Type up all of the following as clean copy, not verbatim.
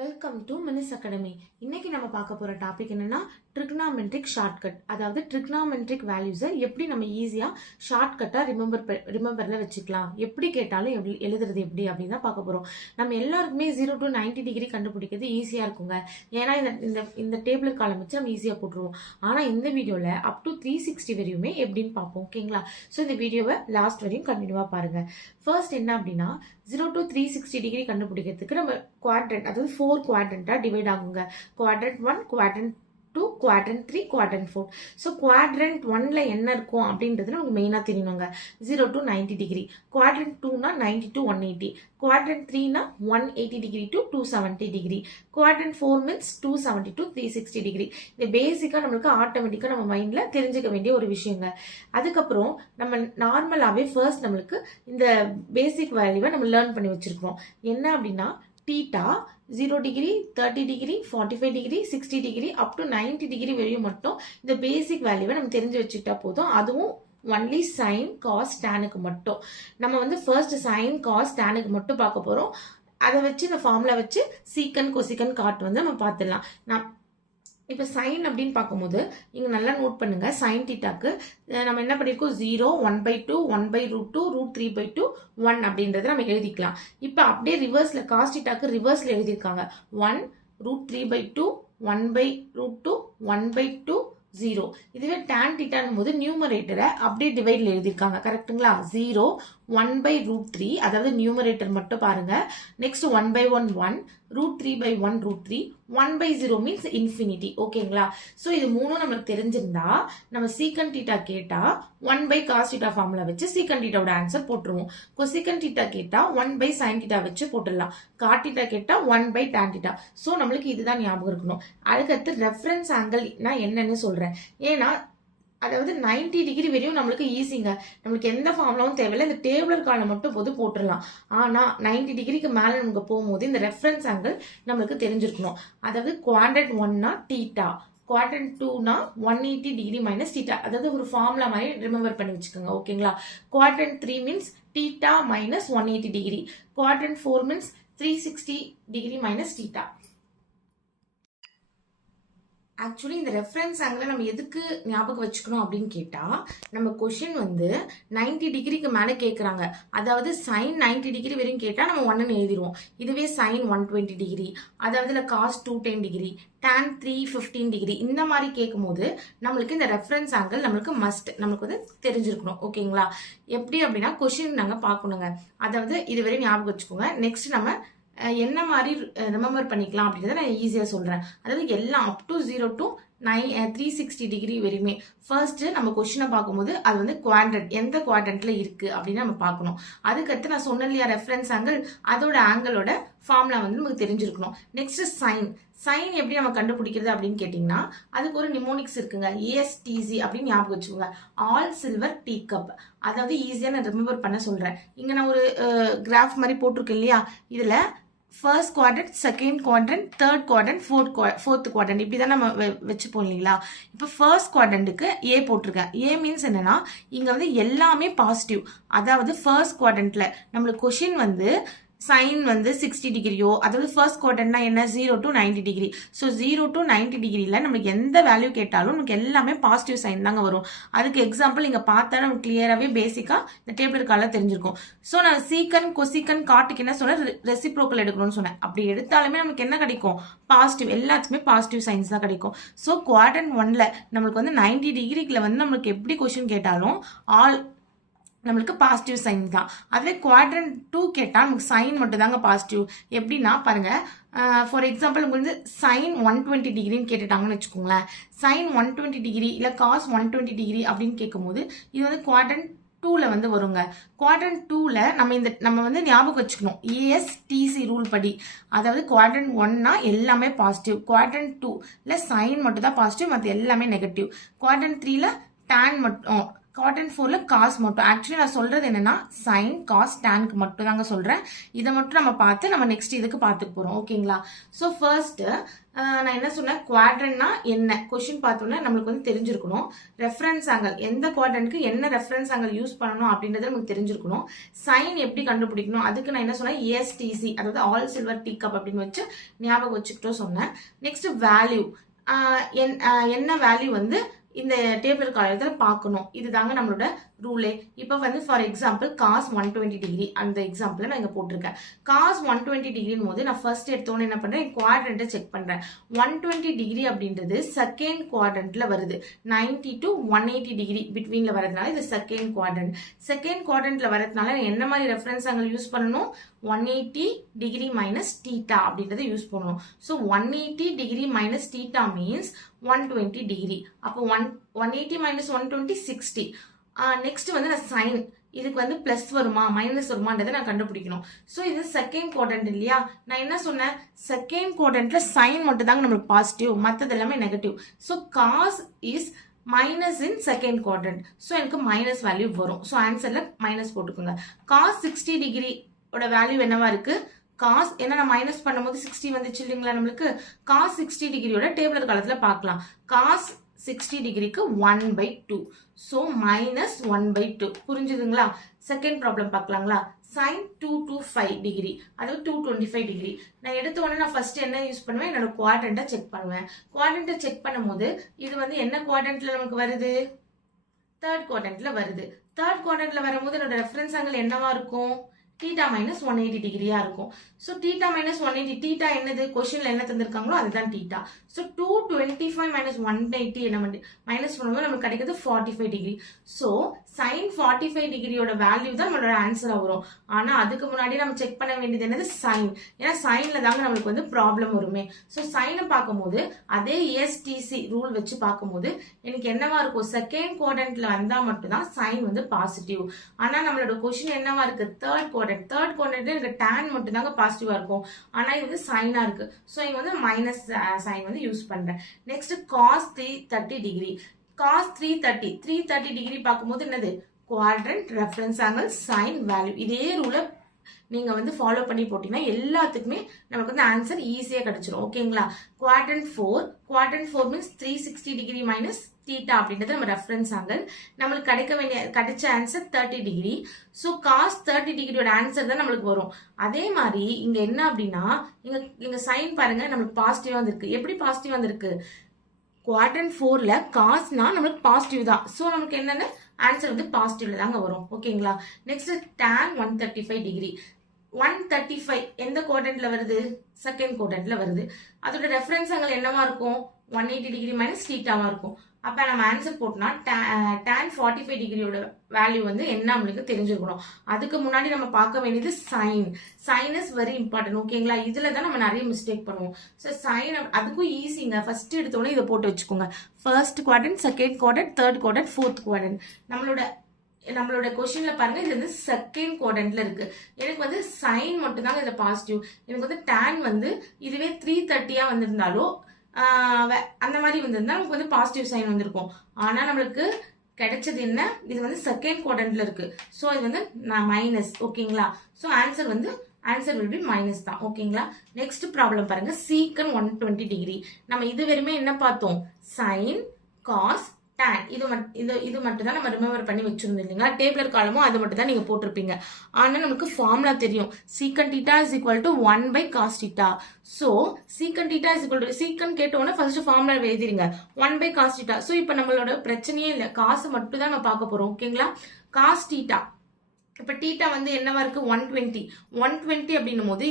Welcome to மினிஸ் academy. இன்னைக்கு நம்ம பார்க்க போற டாபிக் என்னன்னா ட்ரிக்னாமெட்ரிக் ஷார்ட்கட். அதாவது ட்ரிக்னாமெட்ரிக் வேல்யூஸை எப்படி நம்ம ஈஸியா ஷார்ட்கட்டா ரிமெம்பர்ல வச்சுக்கலாம், எப்படி கேட்டாலும் எழுதுறது எப்படி அப்படின்னு தான் பார்க்க போறோம். நம்ம எல்லாருக்குமே 0 to 90 டிகிரி கண்டுபிடிக்கிறது ஈஸியா இருக்குங்க. ஏன்னா இந்த டேபிள் காலம் வச்சு நம்ம ஈஸியா போட்டுருவோம். ஆனா இந்த வீடியோல அப் டு 360 வரையுமே எப்படின்னு பார்ப்போம். ஓகேங்களா? ஸோ இந்த வீடியோவை லாஸ்ட் வரையும் கண்டினியூவா பாருங்க. ஃபர்ஸ்ட் என்ன அப்படின்னா 0 to 360 டிகிரி கண்டுபிடிக்கிறதுக்கு நம்ம குவாட்ரண்ட், அதாவது 4 குவாட்ரண்டா டிவைட் ஆகுங்க. Quadrant 1, quadrant 2, quadrant 3, quadrant 4. So quadrant 1ல என்ன இருக்கும் அப்படின்றது நமக்கு மெயினாக தெரியணுங்க. 0 to 90 டிகிரி. குவாட்ரண்ட் 2னா 90 to 180. குவாட்ரண்ட் 3னா 180 degree to 270 degree. Quadrant 4 means 270 to 360 degree. இது பேசிக்காக நம்மளுக்கு ஆட்டோமேட்டிக்காக நம்ம மைண்டில் தெரிஞ்சுக்க வேண்டிய ஒரு விஷயங்க. அதுக்கப்புறம் நம்ம நார்மலாகவே ஃபர்ஸ்ட் நம்மளுக்கு இந்த பேசிக் வேல்யூவை நம்ம லேர்ன் பண்ணி வச்சிருக்கிறோம். என்ன அப்படின்னா theta 0 degree, 30 degree, 45 degree, 60 degree up to 90 degree வரையும் மட்டும் இந்த பேசிக் வேல்யூவை நம்ம தெரிஞ்சு வச்சுக்கிட்டா போதும். அதுவும் ஒன்லி சைன் காஸ் டேனுக்கு மட்டும். நம்ம ஃபர்ஸ்ட் சைன் காஸ் டேனுக்கு மட்டும் பார்க்க போறோம். அதை வச்சு இந்த ஃபார்முலா வச்சு சீக்கன் கொசிக்கன் காட் நம்ம பார்த்துடலாம். நான் இப்போ சைன் அப்படின்னு பார்க்கும்போது இங்கே நல்லா நோட் பண்ணுங்க. சைன் தீட்டாக்கு நம்ம என்ன பண்ணியிருக்கோம், 0, 1/2, 1/√2, √3/2, 1 அப்படின்றத நம்ம எழுதிக்கலாம். இப்போ அப்படியே ரிவர்ஸில் காஸ் தீட்டாக்கு ரிவர்ஸில் எழுதியிருக்காங்க. 1, √3/2, 1/√2, 1/2, 0. இதுவே tan தீட்டான் போது நியூமரேட்டரை அப்படியே டிவைட்ல எழுதியிருக்காங்க. கரெக்டுங்களா? 0, 1/√3, அதாவது நியூமரேட்டர் மட்டும் பாருங்க. Next 1/1, 1, √3/1, √3, 1/0 means infinity. ஓகேங்களா? ஸோ இது மூணும் நம்மளுக்கு தெரிஞ்சிருந்தா நம்ம சீக்கன் தீட்டா கேட்டா 1/cos தீட்டா ஃபார்முலா வச்சு சீக்கன் தீட்டாவோட ஆன்சர் போட்டுருவோம். கொசிக்கன் தீட்டா கேட்டா 1/sin தீட்டா வச்சு போட்டுடலாம். காட் தீட்டா கேட்டா 1/tan தீட்டா. ஸோ நம்மளுக்கு இதுதான் ஞாபகம் இருக்கணும். அதுக்கடுத்து ரெஃபரன்ஸ் ஆங்கிள் நான் என்னன்னு சொல்றேன். ஏன்னா அதாவது 90 டிகிரி வரையும் நம்மளுக்கு ஈஸிங்க. நம்மளுக்கு எந்த ஃபார்முலாவும் தேவையில்லை. இந்த டேபிளர் காலம் மட்டும் போது போட்டுடலாம். ஆனா 90 டிகிரிக்கு மேல நமக்கு போகும்போது இந்த ரெஃபரன்ஸ் ஆங்கிள் நம்மளுக்கு தெரிஞ்சிருக்கணும். அதாவது குவாட்ரண்ட் 1னா தீட்டா, குவாட்ரண்ட் 2னா 180 டிகிரி மைனஸ் தீட்டா. அதாவது ஒரு ஃபார்முலா மாதிரி ரிமெம்பர் பண்ணி வச்சுக்கோங்க. ஓகேங்களா? Quadrant 3 means theta minus 180 degree. Quadrant 4 means 360 degree minus theta. Actually இந்த ரெஃபரன்ஸ் ஆங்கிளை நம்ம எதுக்கு ஞாபகம் வச்சுக்கணும் அப்படின்னு கேட்டா, நம்ம கொஷின் 90 டிகிரிக்கு மேலே கேட்குறாங்க. அதாவது சைன் 90 டிகிரி வரையும் கேட்டால் நம்ம 1ன்னு எழுதிடுவோம். இதுவே சைன் 120 டிகிரி, அதாவது இல்லை காஸ் 210 டிகிரி, tan 315 டிகிரி, இந்த மாதிரி கேட்கும் போது நம்மளுக்கு இந்த ரெஃபரன்ஸ் ஆங்கிள் நம்மளுக்கு மஸ்ட், நம்மளுக்கு தெரிஞ்சிருக்கணும். ஓகேங்களா? எப்படி அப்படின்னா கொஷின் நாங்கள் பார்க்கணுங்க. அதாவது இதுவரை ஞாபகம் வச்சுக்கோங்க. நெக்ஸ்ட் நம்ம என்ன மாதிரி ரிமெம்பர் பண்ணிக்கலாம் அப்படின்றத நான் ஈஸியாக சொல்கிறேன். அதாவது எல்லாம் அப் டு 0 to 360 டிகிரி வரையுமே ஃபர்ஸ்ட் நம்ம கொஸ்டினை பார்க்கும்போது அது குவாட்ரண்ட் எந்த குவாட்ரண்ட்ல இருக்கு அப்படின்னு நம்ம பார்க்கணும். அதுக்கடுத்து நான் சொன்ன இல்லையா ரெஃபரன்ஸ் ஆங்கிள், அதோட ஆங்கிளோட ஃபார்முலா நமக்கு தெரிஞ்சிருக்கணும். Next sign. சைன் எப்படி நம்ம கண்டுபிடிக்கிறது அப்படின்னு கேட்டிங்கன்னா அதுக்கு ஒரு நிமோனிக்ஸ் இருக்குங்க. ASTC அப்படின்னு ஞாபகம் வச்சுக்கோங்க. All silver tea cup. அதாவது ஈஸியாக நான் ரிமெம்பர் பண்ண சொல்கிறேன். இங்கே நான் ஒரு கிராஃப் மாதிரி போட்டிருக்கேன் இல்லையா, இதில் first quadrant, second quadrant, third quadrant, fourth quadrant இப்படி தான் நம்ம வச்சுப்போம் இல்லைங்களா? இப்போ ஃபர்ஸ்ட் குவாட்ரண்ட்டுக்கு ஏ போட்டிருக்கேன். ஏ மீன்ஸ் என்னன்னா இங்கே எல்லாமே பாசிட்டிவ். அதாவது ஃபர்ஸ்ட் குவாட்ரண்ட்ல நம்மளுக்கு கொஷின் சைன் 60 டிகிரியோ, அதாவது ஃபர்ஸ்ட் குவாட்ரண்ட்னா என்ன, 0 to 90 டிகிரி. ஸோ 0 to 90 டிகிரியில் நமக்கு எந்த வேல்யூ கேட்டாலும் நமக்கு எல்லாமே பாசிட்டிவ் சைன் தாங்க வரும். அதுக்கு எக்ஸாம்பிள் இங்கே பார்த்தா நமக்கு கிளியராகவே பேசிக்காக இந்த டேபிள் காலில் தெரிஞ்சிருக்கும். ஸோ நான் சீக்கன் கொசிக்கன் காட்டுக்கு என்ன சொன்னேன், ரெசிப்ரோக்கல் எடுக்கணும்னு சொன்னேன். அப்படி எடுத்தாலுமே நமக்கு என்ன கிடைக்கும், பாசிட்டிவ், எல்லாத்துக்குமே பாசிட்டிவ் சைன்ஸ் தான் கிடைக்கும். ஸோ குவாட்ரண்ட் 1ல நம்மளுக்கு 90 டிகிரிக்குள்ள நம்மளுக்கு எப்படி கொஸ்டின் கேட்டாலும் ஆல் நம்மளுக்கு பாசிட்டிவ் சைன் தான். அதுவே குவாட்ரண்ட் 2 கேட்டால் நமக்கு சைன் மட்டும் தாங்க பாசிட்டிவ். எப்படின்னா பாருங்க, ஃபார் எக்ஸாம்பிள் உங்களுக்கு சைன் 120 டிகிரின்னு கேட்டுட்டாங்கன்னு வச்சுக்கோங்களேன். சைன் 120 டிகிரி இல்லை காஸ் 120 டிகிரி அப்படின்னு கேட்கும்போது இது குவாட்ரண்ட் 2ல வருங்க. குவாட்ரண்ட் 2ல நம்ம ஞாபகம் வச்சுக்கணும் ASTC ரூல் படி. அதாவது குவாட்ரண்ட் 1னா எல்லாமே பாசிட்டிவ், குவாட்ரண்ட் 2ல சைன் மட்டும் தான் பாசிட்டிவ், மற்ற எல்லாமே நெகட்டிவ். குவாட்ரண்ட் 3ல tan மட்டும், குவாட்ரண்ட் 4ல காஸ் மட்டும். ஆக்சுவலி நான் சொல்றது என்னன்னா சைன் காஸ் டேனுக்கு மட்டும் தாங்க சொல்றேன். இதை மட்டும் நம்ம பார்த்து நம்ம நெக்ஸ்ட் இதுக்கு பார்த்துக்க போறோம். ஓகேங்களா? ஸோ ஃபர்ஸ்ட் நான் என்ன சொன்னேன், குவாட்ரண்ட்னா என்ன கொஸ்டின் பார்த்தோன்னா நம்மளுக்கு வந்து தெரிஞ்சிருக்கணும். ரெஃபரன்ஸ் ஆங்கிள், எந்த குவாட்ரண்ட்க்கு என்ன ரெஃபரன்ஸ் ஆங்கிள் யூஸ் பண்ணணும் அப்படின்றது நமக்கு தெரிஞ்சிருக்கணும். சைன் எப்படி கண்டுபிடிக்கணும், அதுக்கு நான் என்ன சொன்னேன், ESTC, அதாவது ஆல் சில்வர் டீ கப் அப்படின்னு வச்சு ஞாபகம் வச்சுக்கிட்டோம் சொன்னேன். நெக்ஸ்ட் வேல்யூ, என்ன வேல்யூ வந்து இந்த டேபிள் காலத்தில் பார்க்கணும். இதுதாங்க நம்மளோட ரூலே. இப்போ வந்து ஃபார் எக்ஸாம்பிள் காஸ் 120 டிகிரி அந்த எக்ஸாம்பிள் நான் இங்கே போட்டிருக்கேன். காஸ் 120 டிகிரின் போது நான் ஃபர்ஸ்ட் எடுத்தோன்னு என்ன பண்ணுறேன், குவாட்ரண்ட்டை செக் பண்ணுறேன். 120 டிகிரி அப்படின்றது செகண்ட் குவாட்ரண்ட்ல வருது. 90 to 180 டிகிரி பிட்வீன்ல வரதுனால இது செகண்ட் குவாட்ரண்ட். செகண்ட் குவாட்ரண்ட்ல வரதுனால என்ன மாதிரி ரெஃபரன்ஸ் ஆங்கிள் யூஸ் பண்ணணும், 180 டிகிரி மைனஸ் தீட்டா அப்படின்றத யூஸ் பண்ணணும். So 180 degree minus theta means 120 degree. அப்போ 180 மைனஸ் 120 60. நெக்ஸ்ட் வந்து நான் சைன், இதுக்கு வந்து பிளஸ் வருமா மைனஸ் வருமான்றதை நான் கண்டுபிடிக்கணும். ஸோ இது செகண்ட் குவாட்ரண்ட் இல்லையா, நான் என்ன சொன்னேன், செகண்ட் குவாட்ரண்ட்ல சைன் மட்டும் தாங்க நம்மளுக்கு பாசிட்டிவ், மற்றது எல்லாமே negative. So cos is minus in second quadrant. So எனக்கு மைனஸ் வேல்யூ வரும். ஸோ ஆன்சர்ல மைனஸ் போட்டுக்கோங்க. காஸ் 60 டிகிரி ஓட வேல்யூ என்னவா இருக்கு, காஸ் என்ன நான் மைனஸ் பண்ணும்போது 60 வந்துச்சு இல்லைங்களா நம்மளுக்கு. காஸ் 60 டிகிரியோட டேபிள் காலத்துல பார்க்கலாம். காஸ் 60 டிகிரிக்கு 1/2. So minus 1/2. புரிஞ்சுதுங்களா? செகண்ட் ப்ராப்ளம் பார்க்கலாங்களா. சைன் 225 டிகிரி, அதாவது 225 டிகிரி. நான் எடுத்த உடனே நான் ஃபர்ஸ்ட் என்ன யூஸ் பண்ணுவேன், என்னோட குவாட்ரண்ட்டை செக் பண்ணுவேன். குவாட்ரண்ட்டை செக் பண்ணும்போது இது வந்து என்ன குவாட்ரண்ட்ல நமக்கு வருது, தேர்ட் குவாட்ரண்ட்ல வருது. தேர்ட் குவாட்ரண்ட்ல வரும்போது என்னோட ரெஃபரன்ஸ் ஆங்கிள் என்னவா இருக்கும், தீட்டா மைனஸ் 180 டிகிரியா இருக்கும். ஸோ தீட்டா மைனஸ் 180, தீட்டா என்னது கொஸ்டின்ல என்ன தந்திருக்காங்களோ அதுதான் தீட்டா. ஸோ 225 மைனஸ் 180 என்ன மைனஸ் பண்ணும்போது நமக்கு கிடைக்கிறது 45 டிகிரி. ஸோ சைன் 45 டிகிரியோட வேல்யூ தான் நம்மளோட ஆன்சரா வரும். ஆனா அதுக்கு முன்னாடி நம்ம செக் பண்ண வேண்டியது என்னது, சைன். ஏன்னா சைன்ல தாங்க நம்மளுக்கு வந்து ப்ராப்ளம் வருமே. ஸோ சைனை பார்க்கும்போது அதே ESTC ரூல் வச்சு பார்க்கும்போது எனக்கு என்னவா இருக்கும், செகண்ட் குவாட்ரண்ட்ல வந்தா மட்டும்தான் சைன் வந்து பாசிட்டிவ். ஆனா நம்மளோட கொஸ்டின் என்னவா இருக்கு, தேர்ட் குவாட்ரண்ட். தேர்ட் குவாட்ரண்ட்ல எனக்கு டேன் மட்டும் தாங்க பாசிட்டிவா இருக்கும். ஆனா இது வந்து சைனா இருக்கு. ஸோ இங்க வந்து மைனஸ் சைன் வந்து யூஸ் பண்றேன். Next cos 330 degree. Cos 330 degree பார்க்கும்போது என்னது, quadrant, reference angle, sine, value. இதே ரூலை நீங்க வந்து ஃபாலோ பண்ணி போட்டீங்கன்னா எல்லாத்துக்குமே நமக்கு வந்து ஆன்சர் ஈஸியா கிடைச்சிரும். ஓகேங்களா? Quadrant 4 means 360 degree minus theta அப்படின்றது நம்ம ரெஃபரன்ஸ் ஆங்கிள். நம்மளுக்கு கிடைச்ச ஆன்சர் 30 டிகிரி. ஸோ காஸ் 30 டிகிரியோட ஆன்சர் தான் நம்மளுக்கு வரும். அதே மாதிரி இங்க என்ன அப்படின்னா, இங்க சைன் பாருங்க நம்மளுக்கு பாசிட்டிவா வந்திருக்கு. எப்படி பாசிட்டிவ் வந்திருக்கு, குவாட்ரண்ட் 4ல காஸ்னா நம்மளுக்கு பாசிட்டிவ் தான். ஸோ நமக்கு என்னன்னு ஆன்சர் வந்து பாசிட்டிவ்ல தாங்க வரும். ஓகேங்களா? Next tan 135 degree. 135 எந்த குவாட்ரண்ட்ல வருது, செகண்ட் குவாட்ரண்ட்ல வருது. அதோட ரெஃபரன்ஸ் ஆங்கிள் என்னவா இருக்கும், 180 டிகிரி மைனஸ் தீட்டாவா இருக்கும். அப்ப நம்ம ஆன்சர் போட்டோம்னா tan 45 டிகிரியோட வேல்யூ வந்து என்ன நம்மளுக்கு தெரிஞ்சிருக்கணும். அதுக்கு முன்னாடி நம்ம பார்க்க வேண்டியது sine. Sine is very important. ஓகேங்களா? இதுல தான் நம்ம நிறைய மிஸ்டேக் பண்ணுவோம். ஸோ சைன் அதுக்கும் ஈஸிங்க. ஃபர்ஸ்ட் எடுத்தோடனே இதை போட்டு வச்சுக்கோங்க. First quadrant, second quadrant, third quadrant, fourth quadrant. நம்மளோட கொஸ்டின்ல பாருங்க, இது வந்து செகண்ட் குவாட்ரண்ட்ல இருக்கு. எனக்கு வந்து சைன் மட்டும் தாங்க இதுல பாசிட்டிவ். எனக்கு வந்து tan வந்து இதுவே 330 வந்திருந்தாலோ அந்த மாதிரி வந்திருந்தா நமக்கு வந்து பாசிட்டிவ் சைன் வந்திருக்கும். ஆனா நம்மளுக்கு கிடைச்சது என்ன, இது வந்து செகண்ட் குவாட்ரண்ட்ல இருக்கு. ஸோ இது வந்து மைனஸ். ஓகேங்களா? So answer will be minus தான். ஓகேங்களா? நெக்ஸ்ட் ப்ராப்ளம் பாருங்க, சீக்கன் 120 டிகிரி. நம்ம இது வரையுமே என்ன பார்த்தோம், சைன், காஸ், tan. இது மட்டும் தான் நம்ம ரிமெம்பர் பண்ணி வச்சிருந்தோம் இல்லைங்களா. டேபிளர் காலமும் அது மட்டும் தான் நீங்க போட்டிருப்பீங்க. ஆனா நமக்கு ஃபார்முலா தெரியும். Secant theta is equal to 1/cos theta. So secant theta is equal to secant கேட்டோன்னா ஃபர்ஸ்ட் ஃபார்முலா எழுதிருங்க, 1/cos தீட்டா. சோ இப்போ நம்மளோட பிரச்சனையே இல்லை, காசு மட்டும் தான் நம்ம பார்க்க போறோம். ஓகேங்களா? காஸ் தீட்டா, இப்ப தீட்டா வந்து என்னவா இருக்கு, 120 அப்படின்னும் போது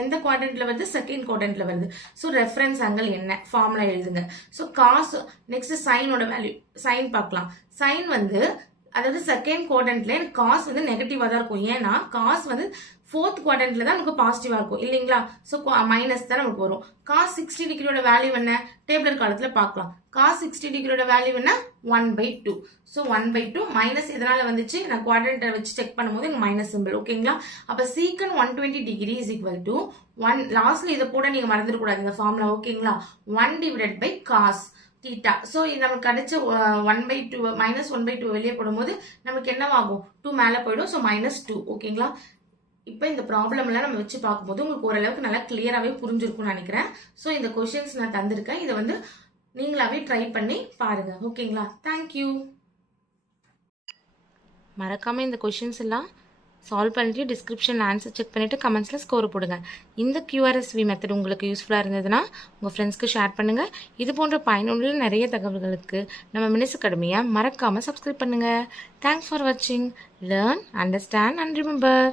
எந்த குவாட்ரண்ட்ல வருது, செகண்ட் குவாட்ரண்ட்ல வருது. ஸோ ரெஃபரன்ஸ் ஆங்கிள் என்ன, ஃபார்முலா எழுதுங்க. ஸோ காஸ், நெக்ஸ்ட் சைனோட வேல்யூ, சைன் பார்க்கலாம். சைன் வந்து அதாவது செகண்ட் குவாட்ரண்ட்ல எனக்கு காஸ் வந்து நெகட்டிவா தான் இருக்கும். ஏன்னா காஸ் வந்து ஃபோர்த் குவாட்ரண்ட்ல தான் நமக்கு பாசிட்டிவா இருக்கும் இல்லைங்களா. ஸோ மைனஸ் தான் நமக்கு வரும். காஸ் 60 டிகிரியோட வேல்யூ என்ன, டேபிளர் காலத்துல பார்க்கலாம். காஸ் 60 டிகிரியோட வேல்யூ என்ன, 1/2. ஸோ 1/2 மைனஸ் எதனால வந்துச்சு, நான் குவாட்ரண்ட்டை வச்சு செக் பண்ணும்போது எனக்கு மைனஸ் சிம்பிள். ஓகேங்களா? அப்ப சீக்கன் 120 டிகிரி இஸ் ஈக்குவல் டு 1, லாஸ்ட்ல இதை போட நீங்க மறந்துடக்கூடாது இந்த ஃபார்முலா. ஓகேங்களா? 1/cos. தீட்டா. ஸோ இது நமக்கு கிடைச்ச 1/2 -1/2 வெளியே போடும்போது நமக்கு என்னவாகும்? 2 மேலே போயிடும். ஸோ -2. ஓகேங்களா? இப்போ இந்த ப்ராப்ளம்லாம் நம்ம வச்சு பார்க்கும்போது உங்களுக்கு ஓரளவுக்கு நல்லா கிளியராகவே புரிஞ்சிருக்கும்னு நினைக்கிறேன். ஸோ இந்த கொஷின்ஸ் நான் தந்திருக்கேன். இதை வந்து நீங்களாவே ட்ரை பண்ணி பாருங்க. ஓகேங்களா? தேங்க்யூ. மறக்காமல் இந்த கொஷின்ஸ் எல்லாம் சால்வ் பண்ணிட்டு டிஸ்கிரிப்ஷன் ஆன்சர் செக் பண்ணிவிட்டு கமெண்ட்ஸில் ஸ்கோர் போடுங்க. இந்த QRSV மெத்தட் உங்களுக்கு யூஸ்ஃபுல்லாக இருந்ததுன்னா உங்கள் ஃப்ரெண்ட்ஸ்க்கு ஷேர் பண்ணுங்கள். இது போன்ற பயனுள்ள நிறைய தகவல்களுக்கு நம்ம மினிஸ் அகாடமியை மறக்காமல் சப்ஸ்கிரைப் பண்ணுங்கள். தேங்க்ஸ் ஃபார் வாட்சிங். Learn, understand and remember.